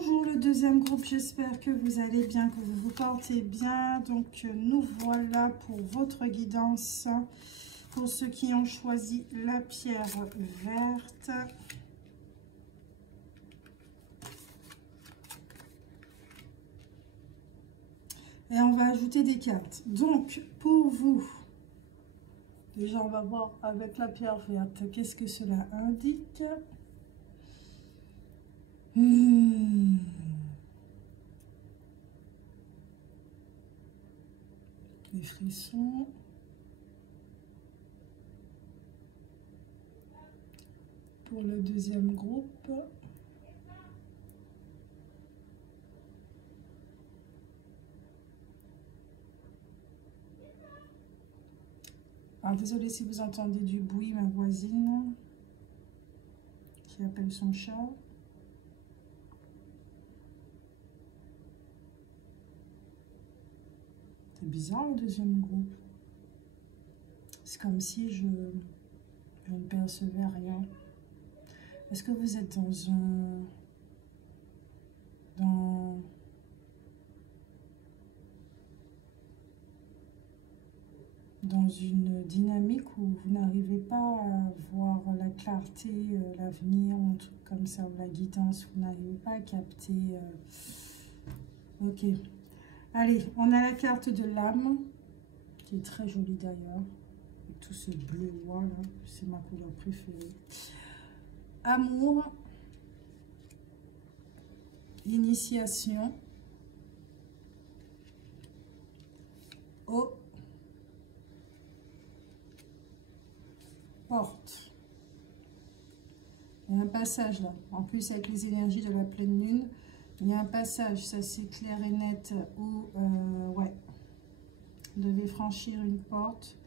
Bonjour le deuxième groupe, j'espère que vous allez bien, que vous vous portez bien. Donc nous voilà pour votre guidance, pour ceux qui ont choisi la pierre verte. Et on va ajouter des cartes. Donc pour vous, déjà on va voir avec la pierre verte, qu'est-ce que cela indique. Les frissons. Pour le deuxième groupe. Alors désolé si vous entendez du bruit, ma voisine qui appelle son chat. C'est bizarre le deuxième groupe. C'est comme si je ne percevais rien. Est-ce que vous êtes dans une dynamique où vous n'arrivez pas à voir la clarté, l'avenir, un truc comme ça, ou la guidance, vous n'arrivez pas à capter. Ok. Allez, on a la carte de l'âme, qui est très jolie d'ailleurs, avec tout ce bleu là, c'est ma couleur préférée. Amour, initiation, eau, porte. Il y a un passage là, en plus avec les énergies de la pleine lune, il y a un passage, ça c'est clair et net, où ouais, vous devez franchir une porte.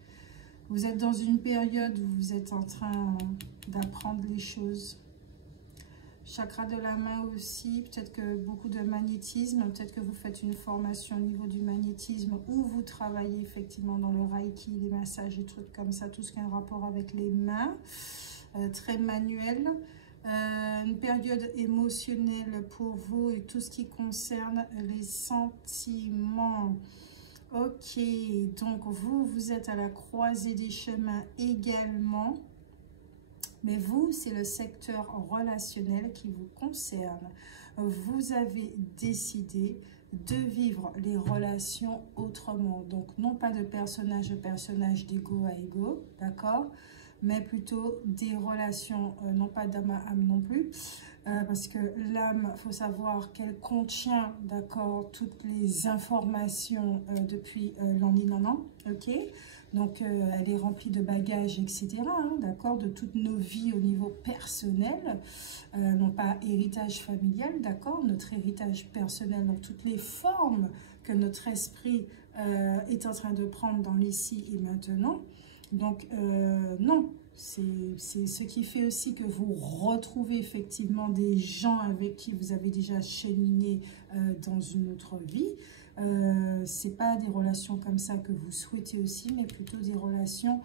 Vous êtes dans une période où vous êtes en train d'apprendre les choses. Chakra de la main aussi, peut-être que beaucoup de magnétisme, peut-être que vous faites une formation au niveau du magnétisme ou vous travaillez effectivement dans le reiki, les massages, des trucs comme ça, tout ce qui a un rapport avec les mains, très manuel. Une période émotionnelle pour vous et tout ce qui concerne les sentiments. Ok, donc vous êtes à la croisée des chemins également. Mais vous, c'est le secteur relationnel qui vous concerne. Vous avez décidé de vivre les relations autrement. Donc, non pas de personnage à personnage, d'ego à ego, d'accord? Mais plutôt des relations, non pas d'âme à âme non plus. Parce que l'âme, il faut savoir qu'elle contient, d'accord, toutes les informations depuis l'an, ok? Donc, elle est remplie de bagages, etc., hein, d'accord, de toutes nos vies au niveau personnel, non pas héritage familial, d'accord, notre héritage personnel, donc toutes les formes que notre esprit est en train de prendre dans l'ici et maintenant. Donc, non, c'est ce qui fait aussi que vous retrouvez effectivement des gens avec qui vous avez déjà cheminé dans une autre vie. C'est pas des relations comme ça que vous souhaitez aussi, mais plutôt des relations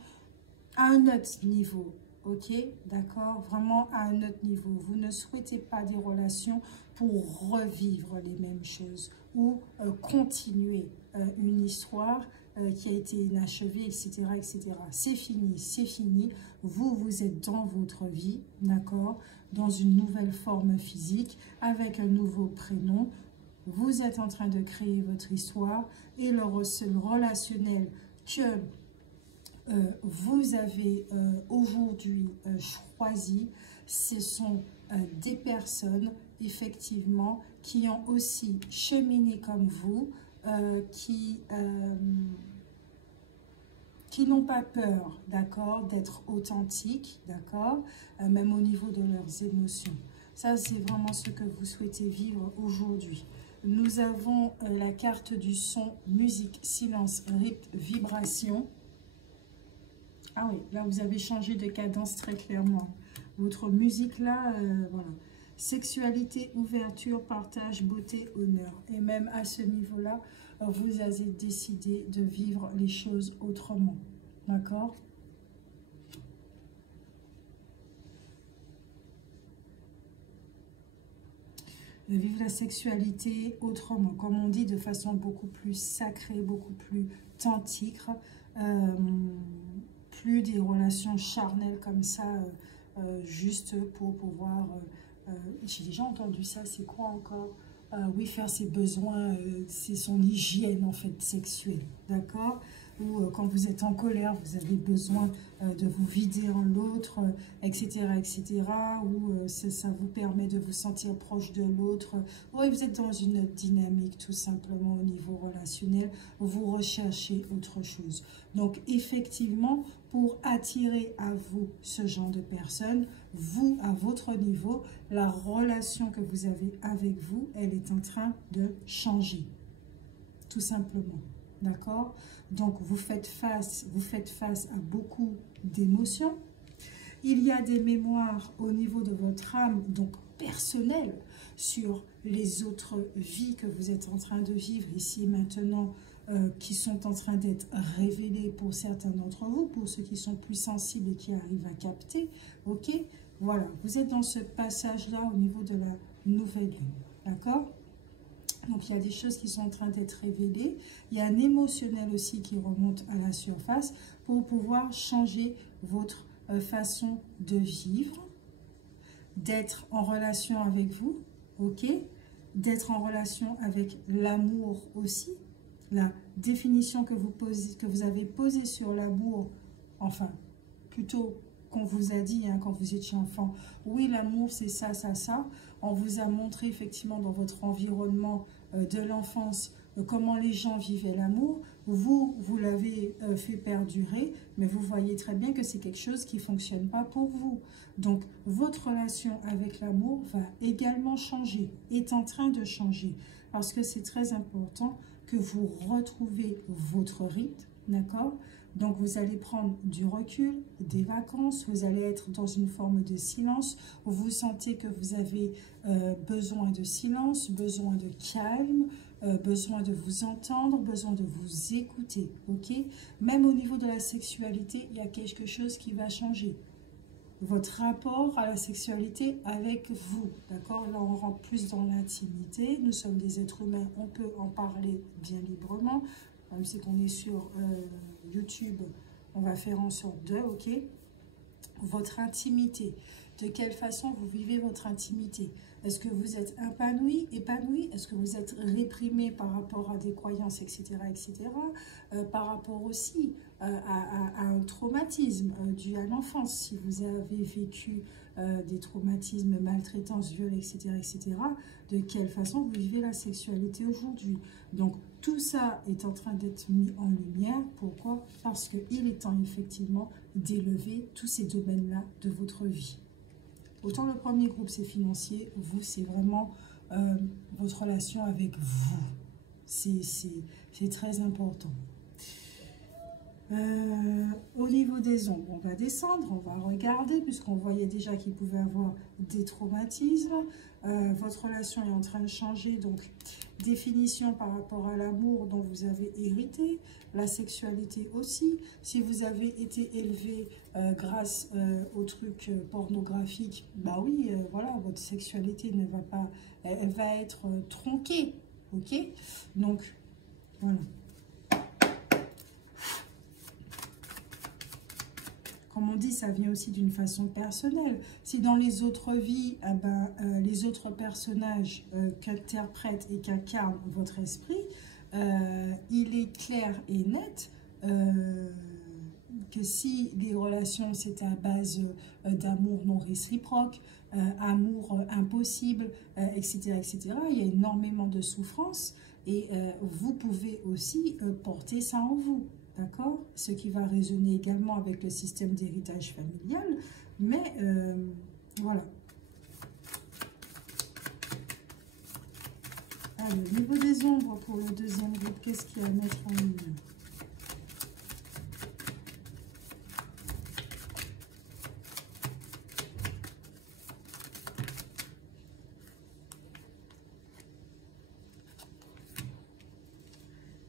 à un autre niveau, ok, d'accord, vraiment à un autre niveau. Vous ne souhaitez pas des relations pour revivre les mêmes choses ou continuer une histoire qui a été inachevée, etc., etc. C'est fini, c'est fini. Vous êtes dans votre vie, d'accord, dans une nouvelle forme physique, avec un nouveau prénom. Vous êtes en train de créer votre histoire et le relationnel que vous avez aujourd'hui choisi, ce sont des personnes, effectivement, qui ont aussi cheminé comme vous, qui n'ont pas peur, d'accord, d'être authentiques, d'accord, même au niveau de leurs émotions. Ça, c'est vraiment ce que vous souhaitez vivre aujourd'hui. Nous avons la carte du son, musique, silence, rythme, vibration. Ah oui, là, vous avez changé de cadence très clairement. Votre musique, là, voilà. Sexualité, ouverture, partage, beauté, honneur. Et même à ce niveau-là, vous avez décidé de vivre les choses autrement. D'accord? vivre la sexualité autrement, comme on dit, de façon beaucoup plus sacrée, beaucoup plus tantrique, plus des relations charnelles comme ça, juste pour pouvoir... j'ai déjà entendu ça, c'est quoi encore? Oui, faire ses besoins, c'est son hygiène en fait sexuelle, d'accord? Ou quand vous êtes en colère, vous avez besoin de vous vider en l'autre, etc., etc. Ou ça vous permet de vous sentir proche de l'autre. Oui, vous êtes dans une dynamique tout simplement au niveau relationnel. Vous recherchez autre chose. Donc, effectivement, pour attirer à vous ce genre de personnes, vous, à votre niveau, la relation que vous avez avec vous, elle est en train de changer. Tout simplement. D'accord? Donc, vous faites face à beaucoup d'émotions. Il y a des mémoires au niveau de votre âme, donc personnelles, sur les autres vies que vous êtes en train de vivre ici et maintenant, qui sont en train d'être révélées pour certains d'entre vous, pour ceux qui sont plus sensibles et qui arrivent à capter. Ok? Voilà, vous êtes dans ce passage-là au niveau de la nouvelle lune. D'accord? Donc, il y a des choses qui sont en train d'être révélées. Il y a un émotionnel aussi qui remonte à la surface pour pouvoir changer votre façon de vivre, d'être en relation avec vous, ok? D'être en relation avec l'amour aussi. La définition que vous avez posée sur l'amour, enfin, plutôt qu'on vous a dit hein, quand vous étiez enfant, oui, l'amour, c'est ça, ça, ça. On vous a montré effectivement dans votre environnement de l'enfance comment les gens vivaient l'amour. Vous l'avez fait perdurer, mais vous voyez très bien que c'est quelque chose qui ne fonctionne pas pour vous. Donc, votre relation avec l'amour va également changer, est en train de changer, parce que c'est très important que vous retrouvez votre rythme, d'accord? Donc, vous allez prendre du recul, des vacances, vous allez être dans une forme de silence, où vous sentez que vous avez besoin de silence, besoin de calme, besoin de vous entendre, besoin de vous écouter, ok? Même au niveau de la sexualité, il y a quelque chose qui va changer. Votre rapport à la sexualité avec vous, d'accord? Là, on rentre plus dans l'intimité. Nous sommes des êtres humains, on peut en parler bien librement. Même si on est sur YouTube, on va faire en sorte de, ok? Votre intimité. De quelle façon vous vivez votre intimité? Est-ce que vous êtes épanoui? Est-ce que vous êtes réprimé par rapport à des croyances, etc., etc. Par rapport aussi à un traumatisme dû à l'enfance. Si vous avez vécu des traumatismes, maltraitance, viol, etc., etc., de quelle façon vous vivez la sexualité aujourd'hui? Donc, tout ça est en train d'être mis en lumière. Pourquoi? Parce qu'il est temps effectivement d'élever tous ces domaines-là de votre vie. Autant le premier groupe, c'est financier, vous, c'est vraiment votre relation avec vous. C'est très important. Au niveau des ombres, on va descendre, on va regarder, puisqu'on voyait déjà qu'il pouvait avoir des traumatismes. Votre relation est en train de changer, donc définition par rapport à l'amour dont vous avez hérité, la sexualité aussi. Si vous avez été élevé grâce aux trucs pornographiques, bah oui, voilà, votre sexualité ne va pas, elle va être tronquée, ok? Donc, voilà. Comme on dit, ça vient aussi d'une façon personnelle. Si dans les autres vies, les autres personnages qu'interprètent et qu'incarnent votre esprit, il est clair et net que si les relations c'était à base d'amour non réciproque, amour impossible, etc., etc., il y a énormément de souffrance et vous pouvez aussi porter ça en vous. D'accord? Ce qui va résonner également avec le système d'héritage familial. Mais voilà. Allez, au niveau des ombres pour le deuxième groupe, qu'est-ce qu'il y a à mettre en ligne?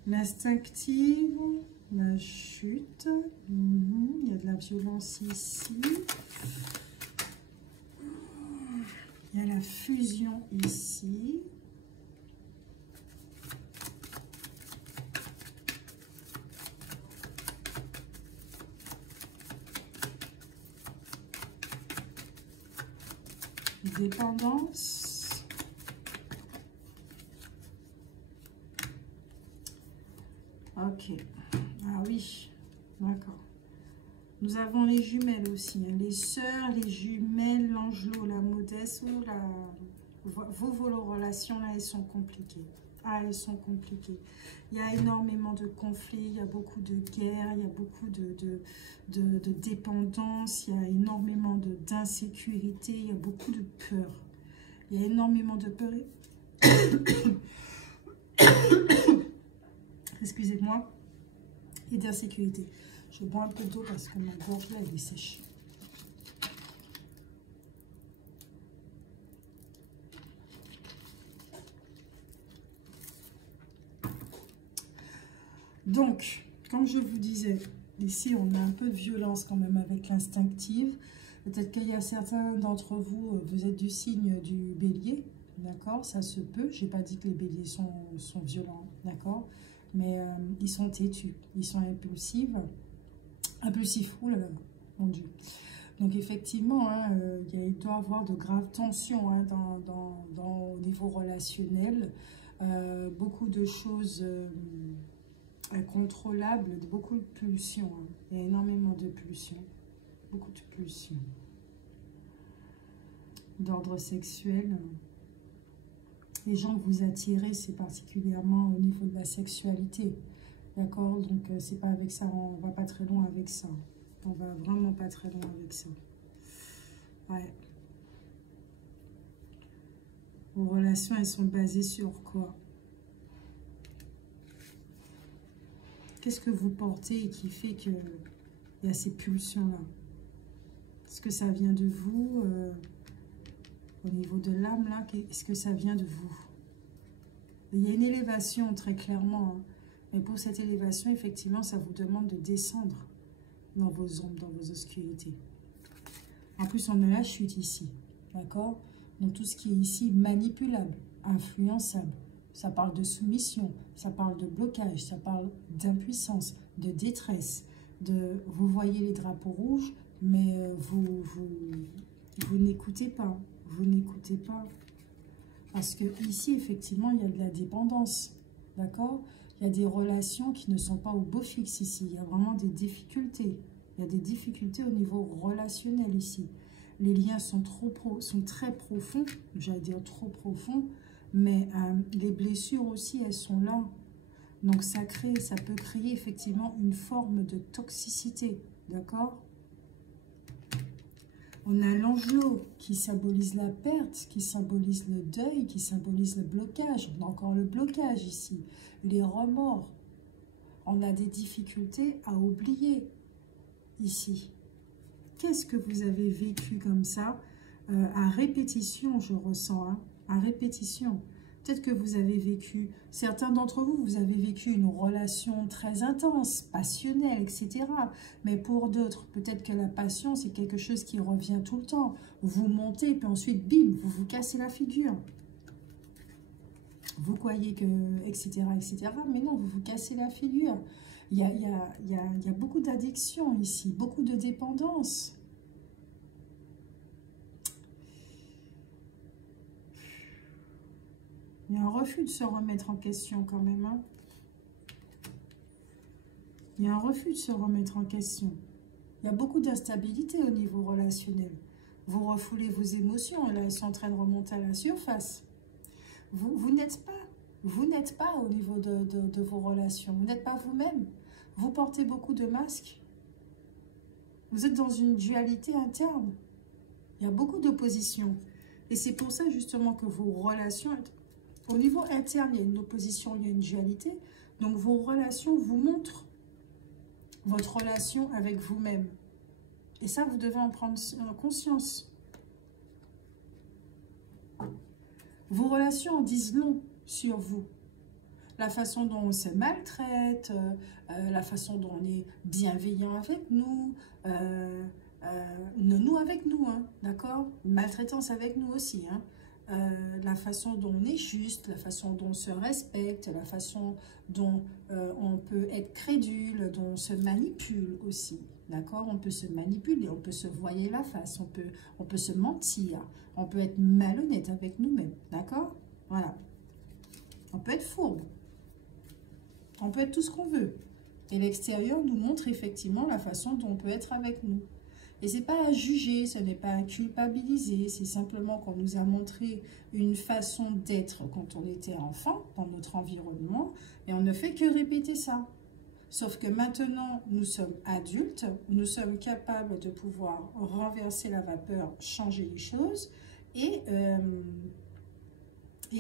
L'instinctive, la chute, il y a de la violence ici, il y a la la fusion ici. Dépendance. Ok. Ah oui, d'accord. Nous avons les jumelles aussi, hein. Les sœurs, les jumelles, l'angelot, la modeste. Oh là, vos relations là, elles sont compliquées. Ah, elles sont compliquées. Il y a énormément de conflits, il y a beaucoup de guerres, il y a beaucoup de dépendance, il y a énormément d'insécurité, il y a beaucoup de peur. Il y a énormément de peur. Excusez-moi. Et d'insécurité. Je bois un peu d'eau parce que ma gorge là, elle est sèche. Donc, comme je vous disais, ici, on a un peu de violence quand même avec l'instinctive. Peut-être qu'il y a certains d'entre vous, vous êtes du signe du bélier, d'accord? Ça se peut. Je n'ai pas dit que les béliers sont violents, d'accord? Mais ils sont têtus, ils sont impulsifs. Impulsifs, oh là là, mon Dieu. Donc effectivement, hein, il doit y avoir de graves tensions hein, au niveau relationnel. Beaucoup de choses incontrôlables, beaucoup de pulsions. Hein. Il y a énormément de pulsions. Beaucoup de pulsions. D'ordre sexuel. Les gens que vous attirez, c'est particulièrement au niveau de la sexualité. D'accord? Donc, c'est pas avec ça, on va pas très loin avec ça. On va vraiment pas très loin avec ça. Ouais. Vos relations, elles sont basées sur quoi? Qu'est-ce que vous portez et qui fait qu'il y a ces pulsions-là? Est-ce que ça vient de vous au niveau de l'âme, là? Est-ce que ça vient de vous? Il y a une élévation, très clairement. Hein. Mais pour cette élévation, effectivement, ça vous demande de descendre dans vos ombres, dans vos obscurités. En plus, on a la chute ici. D'accord? Donc, tout ce qui est ici, manipulable, influençable. Ça parle de soumission, ça parle de blocage, ça parle d'impuissance, de détresse. Vous voyez les drapeaux rouges, mais vous n'écoutez pas. Vous n'écoutez pas. Parce que ici, effectivement, il y a de la dépendance. D'accord? Il y a des relations qui ne sont pas au beau fixe ici. Il y a vraiment des difficultés. Il y a des difficultés au niveau relationnel ici. Les liens sont très profonds. J'allais dire trop profonds. Mais les blessures aussi, elles sont là. Donc ça peut créer effectivement une forme de toxicité. D'accord? On a l'angelot qui symbolise la perte, qui symbolise le deuil, qui symbolise le blocage. On a encore le blocage ici. Les remords. On a des difficultés à oublier ici. Qu'est-ce que vous avez vécu comme ça à répétition, je ressens, hein, à répétition. Peut-être que vous avez vécu, certains d'entre vous, vous avez vécu une relation très intense, passionnelle, etc. Mais pour d'autres, peut-être que la passion, c'est quelque chose qui revient tout le temps. Vous montez, puis ensuite, bim, vous vous cassez la figure. Vous croyez que, etc., etc. Mais non, vous vous cassez la figure. Il y a beaucoup d'addiction ici, beaucoup de dépendance. Il y a un refus de se remettre en question quand même. Hein. Il y a un refus de se remettre en question. Il y a beaucoup d'instabilité au niveau relationnel. Vous refoulez vos émotions et là, elles sont en train de remonter à la surface. Vous n'êtes pas au niveau de vos relations. Vous n'êtes pas vous-même. Vous portez beaucoup de masques. Vous êtes dans une dualité interne. Il y a beaucoup d'opposition. Et c'est pour ça justement que vos relations... Au niveau interne, il y a une opposition, il y a une dualité. Donc, vos relations vous montrent votre relation avec vous-même. Et ça, vous devez en prendre conscience. Vos relations en disent long sur vous. La façon dont on se maltraite, la façon dont on est bienveillant avec nous, nous avec nous, hein, d'accord? Maltraitance avec nous aussi, hein. la façon dont on est juste, la façon dont on se respecte, la façon dont on peut être crédule, dont on se manipule aussi. D'accord? On peut se manipuler, on peut se voiler la face, on peut se mentir, on peut être malhonnête avec nous-mêmes. D'accord? Voilà. On peut être fourbe. On peut être tout ce qu'on veut. Et l'extérieur nous montre effectivement la façon dont on peut être avec nous. Et ce n'est pas à juger, ce n'est pas à culpabiliser, c'est simplement qu'on nous a montré une façon d'être quand on était enfant, dans notre environnement, et on ne fait que répéter ça. Sauf que maintenant, nous sommes adultes, nous sommes capables de pouvoir renverser la vapeur, changer les choses, et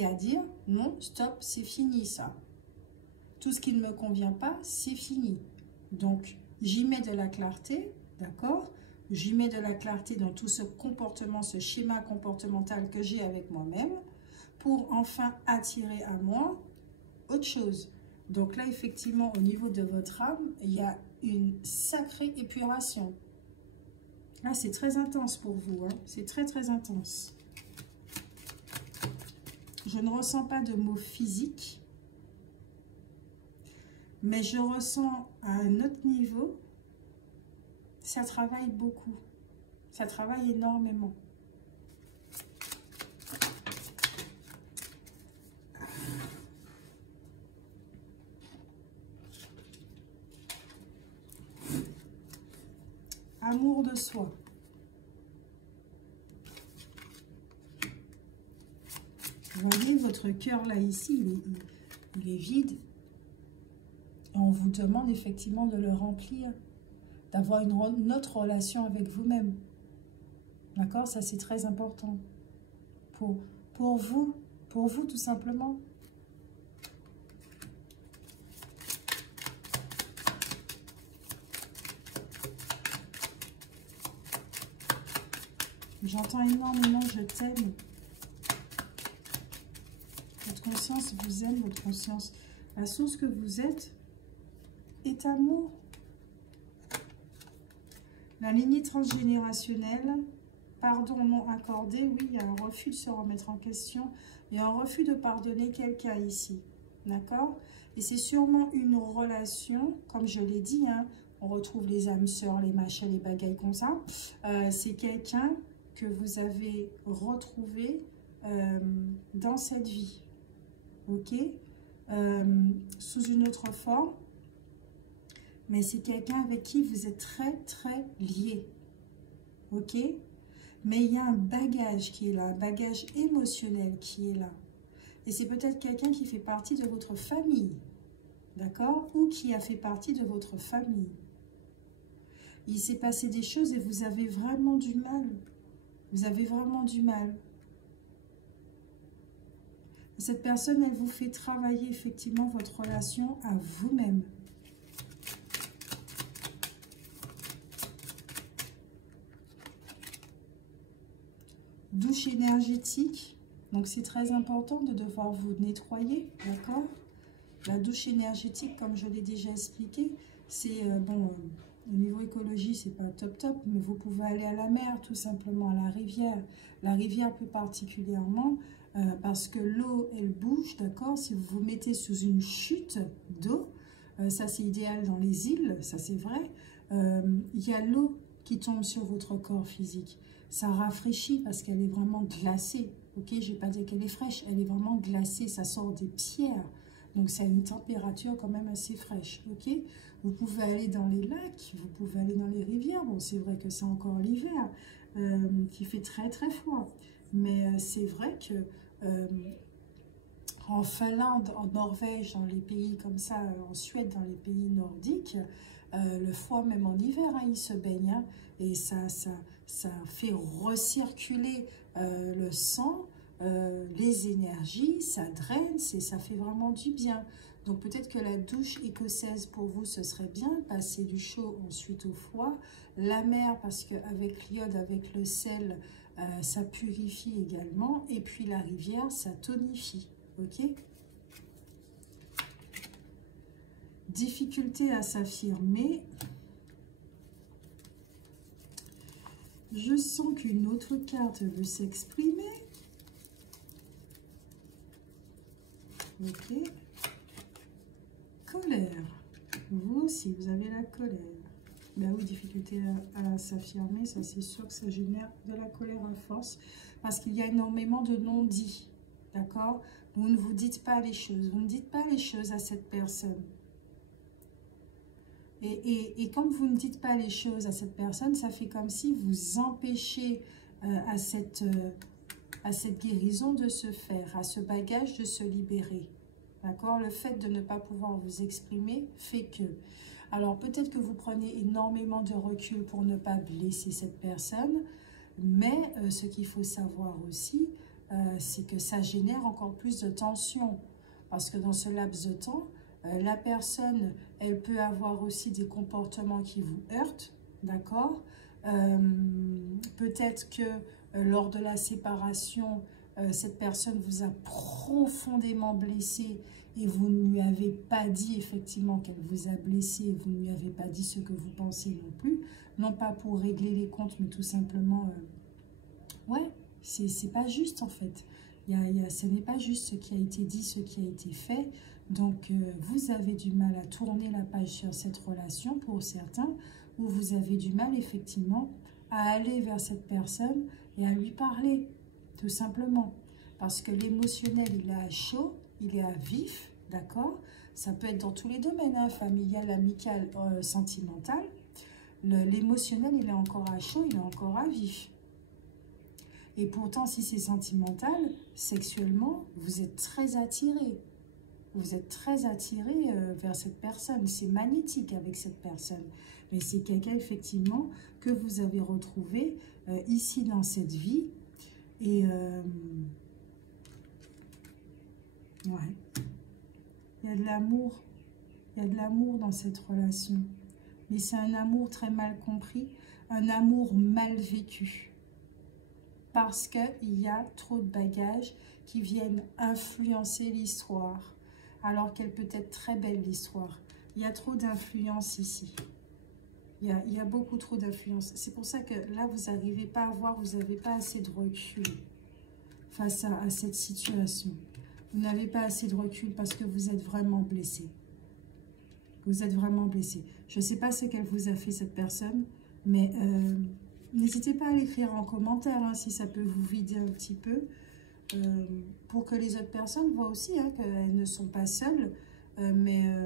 à dire, non, stop, c'est fini ça. Tout ce qui ne me convient pas, c'est fini. Donc, j'y mets de la clarté, d'accord? J'y mets de la clarté dans tout ce comportement, ce schéma comportemental que j'ai avec moi-même, pour enfin attirer à moi autre chose. Donc là, effectivement, au niveau de votre âme, il y a une sacrée épuration. Là, c'est très intense pour vous, hein? C'est très, très intense. Je ne ressens pas de mots physiques, mais je ressens à un autre niveau, ça travaille beaucoup. Ça travaille énormément. Amour de soi. Vous voyez, votre cœur là, ici, il est vide. Et on vous demande effectivement de le remplir, d'avoir une autre relation avec vous-même. D'accord? Ça, c'est très important. Pour vous tout simplement. J'entends énormément, je t'aime. Votre conscience vous aime, votre conscience. La source que vous êtes est amour. La lignée transgénérationnelle, pardon non accordé, oui, il y a un refus de se remettre en question. Il y a un refus de pardonner quelqu'un ici. D'accord? Et c'est sûrement une relation, comme je l'ai dit, hein, on retrouve les âmes sœurs, les machins, les bagailles comme ça. C'est quelqu'un que vous avez retrouvé dans cette vie. Ok? Sous une autre forme. Mais c'est quelqu'un avec qui vous êtes très, très liés. Ok? Mais il y a un bagage qui est là, un bagage émotionnel qui est là. Et c'est peut-être quelqu'un qui fait partie de votre famille. D'accord? Ou qui a fait partie de votre famille. Il s'est passé des choses et vous avez vraiment du mal. Vous avez vraiment du mal. Cette personne, elle vous fait travailler effectivement votre relation à vous-même. Douche énergétique. Donc, c'est très important de devoir vous nettoyer. D'accord? La douche énergétique, comme je l'ai déjà expliqué, c'est, bon, au niveau écologie, c'est pas top, mais vous pouvez aller à la mer, tout simplement, à la rivière. La rivière plus particulièrement, parce que l'eau, elle bouge, d'accord? Si vous vous mettez sous une chute d'eau, ça c'est idéal dans les îles, ça c'est vrai, il y a l'eau qui tombe sur votre corps physique. Ça rafraîchit parce qu'elle est vraiment glacée, ok? Je vais pas dire qu'elle est fraîche, elle est vraiment glacée, ça sort des pierres. Donc, ça a une température quand même assez fraîche, ok? Vous pouvez aller dans les lacs, vous pouvez aller dans les rivières. Bon, c'est vrai que c'est encore l'hiver, qui fait très, très froid. Mais c'est vrai que en Finlande, en Norvège, dans les pays comme ça, en Suède, dans les pays nordiques, le foie, même en hiver, hein, il se baigne. Hein, et ça fait recirculer le sang, les énergies, ça draine, ça fait vraiment du bien. Donc peut-être que la douche écossaise pour vous, ce serait bien, passer du chaud ensuite au froid. La mer, parce qu'avec l'iode, avec le sel, ça purifie également. Et puis la rivière, ça tonifie. Ok? Difficulté à s'affirmer. Je sens qu'une autre carte veut s'exprimer. Ok. Colère. Vous aussi, vous avez la colère. Ben oui, difficulté à s'affirmer, ça c'est sûr que ça génère de la colère à force. Parce qu'il y a énormément de non-dits. D'accord? Vous ne vous dites pas les choses. Vous ne dites pas les choses à cette personne. Et comme vous ne dites pas les choses à cette personne, ça fait comme si vous empêchez à cette guérison de se faire, à ce bagage de se libérer. D'accord? Le fait de ne pas pouvoir vous exprimer fait que... Alors peut-être que vous prenez énormément de recul pour ne pas blesser cette personne, mais ce qu'il faut savoir aussi, c'est que ça génère encore plus de tension. Parce que dans ce laps de temps, la personne, elle peut avoir aussi des comportements qui vous heurtent, d'accord? Peut-être que lors de la séparation, cette personne vous a profondément blessé et vous ne lui avez pas dit effectivement qu'elle vous a blessé, vous ne lui avez pas dit ce que vous pensez non plus, non pas pour régler les comptes, mais tout simplement, ouais, c'est pas juste en fait. Ce n'est pas juste ce qui a été dit, ce qui a été fait. Donc, vous avez du mal à tourner la page sur cette relation pour certains, ou vous avez du mal effectivement à aller vers cette personne et à lui parler, tout simplement. Parce que l'émotionnel, il est à chaud, il est à vif, d'accord? Ça peut être dans tous les domaines, hein, familial, amical, sentimental. L'émotionnel, il est encore à chaud, il est encore à vif. Et pourtant, si c'est sentimental, sexuellement, vous êtes très attiré. Vous êtes très attiré vers cette personne. C'est magnétique avec cette personne. Mais c'est quelqu'un, effectivement, que vous avez retrouvé ici dans cette vie. Et ouais. Il y a de l'amour. Il y a de l'amour dans cette relation. Mais c'est un amour très mal compris. Un amour mal vécu. Parce qu'il y a trop de bagages qui viennent influencer l'histoire. Alors qu'elle peut être très belle, l'histoire. Il y a trop d'influence ici. Il y a beaucoup trop d'influence. C'est pour ça que là, vous n'arrivez pas à voir, vous n'avez pas assez de recul face à cette situation. Vous n'avez pas assez de recul parce que vous êtes vraiment blessé. Vous êtes vraiment blessé. Je ne sais pas ce qu'elle vous a fait, cette personne, mais n'hésitez pas à l'écrire en commentaire hein, si ça peut vous vider un petit peu. Pour que les autres personnes voient aussi hein, qu'elles ne sont pas seules, mais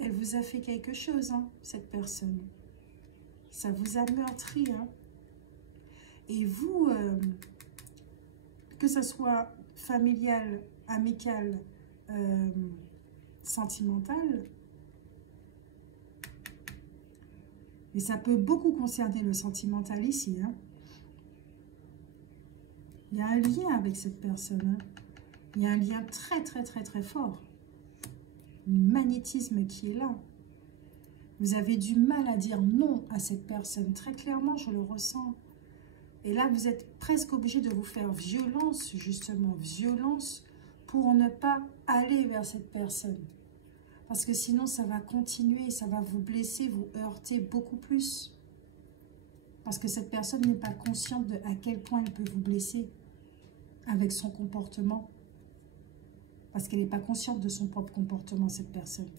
elle vous a fait quelque chose, hein, cette personne. Ça vous a meurtri. Hein. Et vous, que ce soit familial, amical, sentimental, et ça peut beaucoup concerner le sentimental ici, hein. Il y a un lien avec cette personne. Hein. Il y a un lien très, très, très, très fort. Un magnétisme qui est là. Vous avez du mal à dire non à cette personne. Très clairement, je le ressens. Et là, vous êtes presque obligé de vous faire violence, justement. Violence pour ne pas aller vers cette personne. Parce que sinon, ça va continuer. Ça va vous blesser, vous heurter beaucoup plus. Parce que cette personne n'est pas consciente de à quel point elle peut vous blesser. Avec son comportement. Parce qu'elle n'est pas consciente de son propre comportement, cette personne.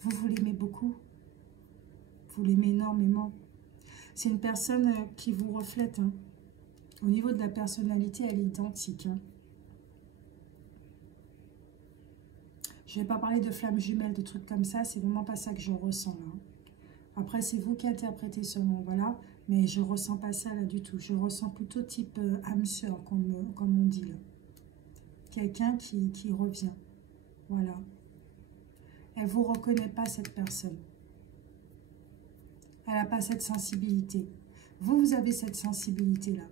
Vous l'aimez beaucoup. Vous l'aimez énormément. C'est une personne qui vous reflète. Hein. Au niveau de la personnalité, elle est identique. Hein. Je ne vais pas parler de flammes jumelles, de trucs comme ça. C'est vraiment pas ça que je ressens là. Après, c'est vous qui interprétez seulement, voilà. Mais je ne ressens pas ça là du tout. Je ressens plutôt type âme sœur, comme on dit là. Quelqu'un qui revient. Voilà. Elle ne vous reconnaît pas, cette personne. Elle n'a pas cette sensibilité. Vous avez cette sensibilité-là.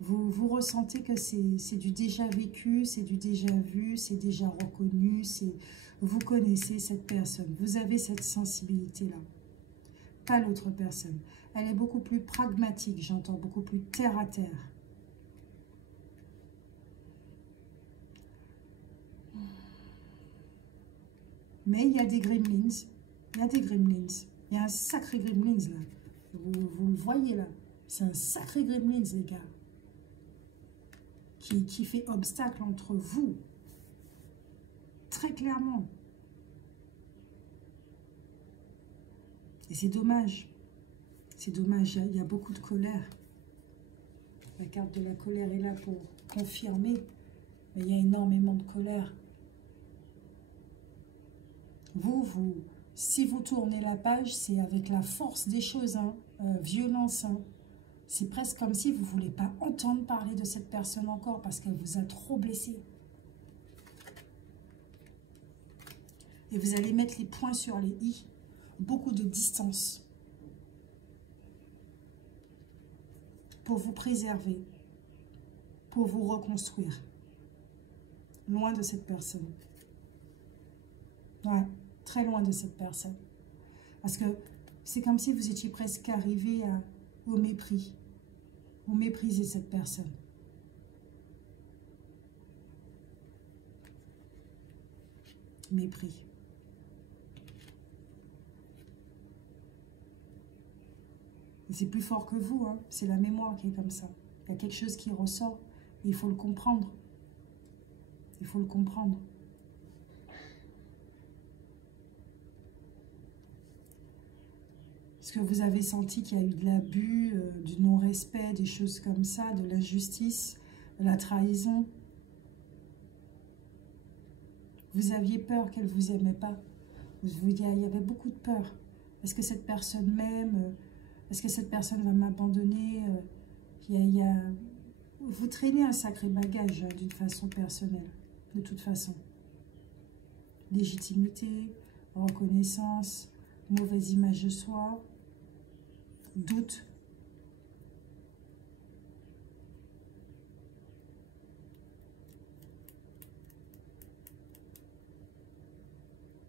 Vous ressentez que c'est du déjà vécu, c'est du déjà vu, c'est déjà reconnu. Vous connaissez cette personne. Vous avez cette sensibilité-là. Pas l'autre personne. Elle est beaucoup plus pragmatique, j'entends, beaucoup plus terre à terre. Mais il y a des gremlins. Il y a des gremlins. Il y a un sacré gremlins là. Vous le voyez là. C'est un sacré gremlins, les gars. qui fait obstacle entre vous. Très clairement. Et c'est dommage. C'est dommage, il y a beaucoup de colère. La carte de la colère est là pour confirmer. Mais il y a énormément de colère. Si vous tournez la page, c'est avec la force des choses, hein, violence. Hein. C'est presque comme si vous ne voulez pas entendre parler de cette personne encore parce qu'elle vous a trop blessé. Et vous allez mettre les points sur les i. Beaucoup de distance. Pour vous préserver. Pour vous reconstruire. Loin de cette personne. Ouais, très loin de cette personne. Parce que c'est comme si vous étiez presque arrivé au mépris. Vous méprisez cette personne. Mépris. C'est plus fort que vous, hein. C'est la mémoire qui est comme ça. Il y a quelque chose qui ressort et il faut le comprendre. Il faut le comprendre. Est-ce que vous avez senti qu'il y a eu de l'abus, du non-respect, des choses comme ça, de l'injustice, de la trahison? Vous aviez peur qu'elle ne vous aimait pas. Il y avait beaucoup de peur. Est-ce que cette personne m'aime? Est-ce que cette personne va m'abandonner? Vous traînez un sacré bagage hein, d'une façon personnelle, de toute façon. Légitimité, reconnaissance, mauvaise image de soi, doute.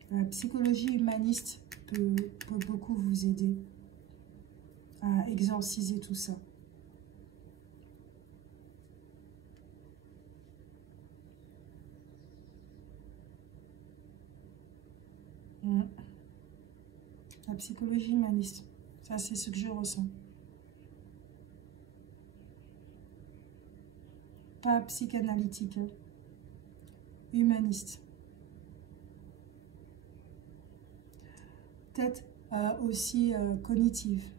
La psychologie humaniste peut beaucoup vous aider à exorciser tout ça. La psychologie humaniste, ça c'est ce que je ressens. Pas psychanalytique, hein. Humaniste. Peut-être aussi cognitive.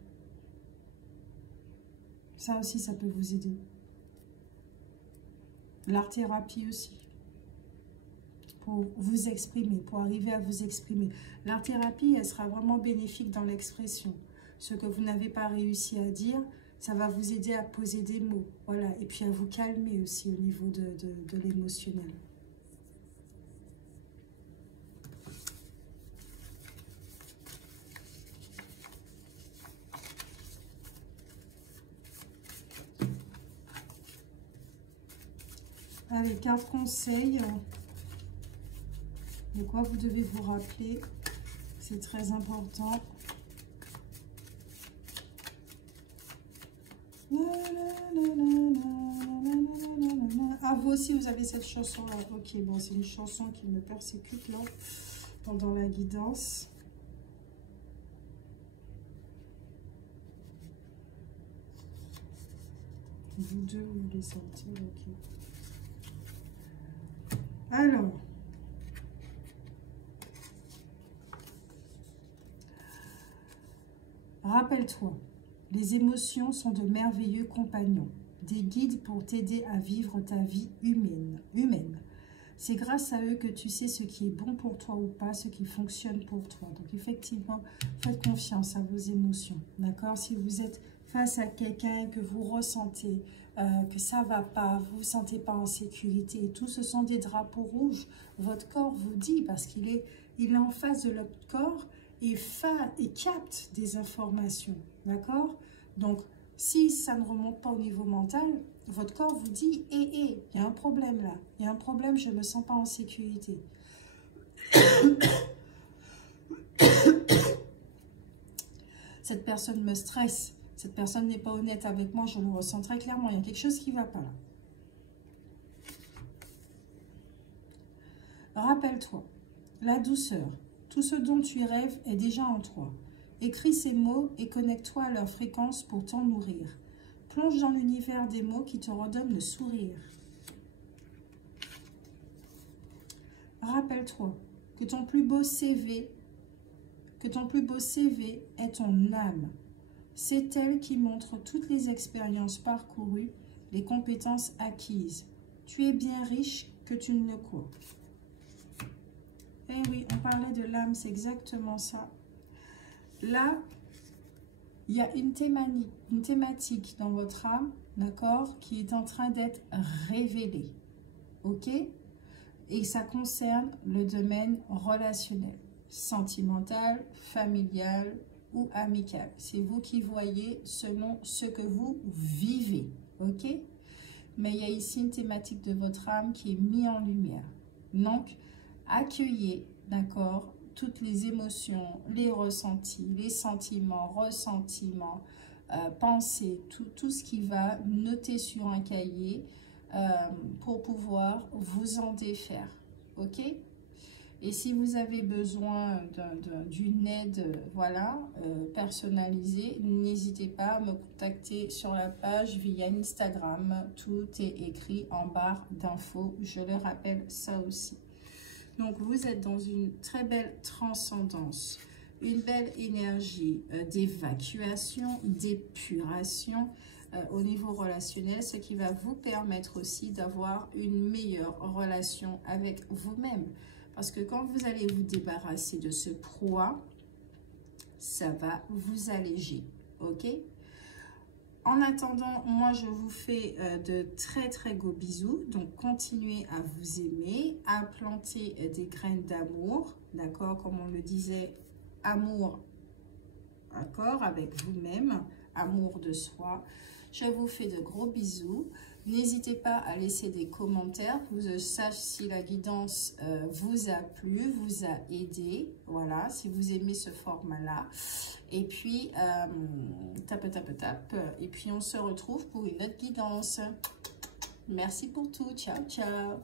Ça aussi, ça peut vous aider. L'art-thérapie aussi. Pour vous exprimer, pour arriver à vous exprimer. L'art-thérapie, elle sera vraiment bénéfique dans l'expression. Ce que vous n'avez pas réussi à dire, ça va vous aider à poser des mots. Voilà. Et puis à vous calmer aussi au niveau de l'émotionnel. Allez, carte conseil. De quoi vous devez vous rappeler. C'est très important. Ah, vous aussi, vous avez cette chanson-là. Ok, bon, c'est une chanson qui me persécute, là, pendant la guidance. Vous deux, vous les sentez, ok. Alors, rappelle-toi, les émotions sont de merveilleux compagnons, des guides pour t'aider à vivre ta vie humaine. C'est grâce à eux que tu sais ce qui est bon pour toi ou pas, ce qui fonctionne pour toi. Donc effectivement, faites confiance à vos émotions, d'accord? Si vous êtes face à quelqu'un que vous ressentez, que ça ne va pas, vous ne vous sentez pas en sécurité et tout, ce sont des drapeaux rouges. Votre corps vous dit, parce qu'il est en face de notre corps et capte des informations, d'accord? Donc, si ça ne remonte pas au niveau mental, votre corps vous dit, il y a un problème là, il y a un problème, je ne me sens pas en sécurité. Cette personne me stresse. Cette personne n'est pas honnête avec moi, je le ressens très clairement. Il y a quelque chose qui ne va pas là. Rappelle-toi, la douceur, tout ce dont tu rêves est déjà en toi. Écris ces mots et connecte-toi à leur fréquence pour t'en nourrir. Plonge dans l'univers des mots qui te redonnent le sourire. rappelle-toi que ton plus beau CV, est ton âme. C'est elle qui montre toutes les expériences parcourues, les compétences acquises. Tu es bien riche que tu ne le crois. Eh oui, on parlait de l'âme, c'est exactement ça. Là, il y a une thématique dans votre âme, d'accord, qui est en train d'être révélée. Ok? Et ça concerne le domaine relationnel, sentimental, familial ou amical. C'est vous qui voyez selon ce que vous vivez. Ok? Mais il y a ici une thématique de votre âme qui est mise en lumière. Donc, accueillez, d'accord, toutes les émotions, les ressentis, les sentiments, ressentiments, pensées, tout ce qui va noter sur un cahier pour pouvoir vous en défaire. Ok? Et si vous avez besoin d'une aide, voilà, personnalisée, n'hésitez pas à me contacter sur la page via Instagram. Tout est écrit en barre d'infos. Je le rappelle, ça aussi. Donc, vous êtes dans une très belle transcendance, une belle énergie d'évacuation, d'épuration au niveau relationnel, ce qui va vous permettre aussi d'avoir une meilleure relation avec vous-même. Parce que quand vous allez vous débarrasser de ce poids, ça va vous alléger, ok? En attendant, moi, je vous fais de très, très gros bisous. Donc, continuez à vous aimer, à planter des graines d'amour, d'accord? Comme on le disait, amour, d'accord, avec vous-même, amour de soi. Je vous fais de gros bisous. N'hésitez pas à laisser des commentaires pour que je sache si la guidance vous a plu, vous a aidé. Voilà, si vous aimez ce format-là. Et puis, tape. Et puis, on se retrouve pour une autre guidance. Merci pour tout. Ciao, ciao.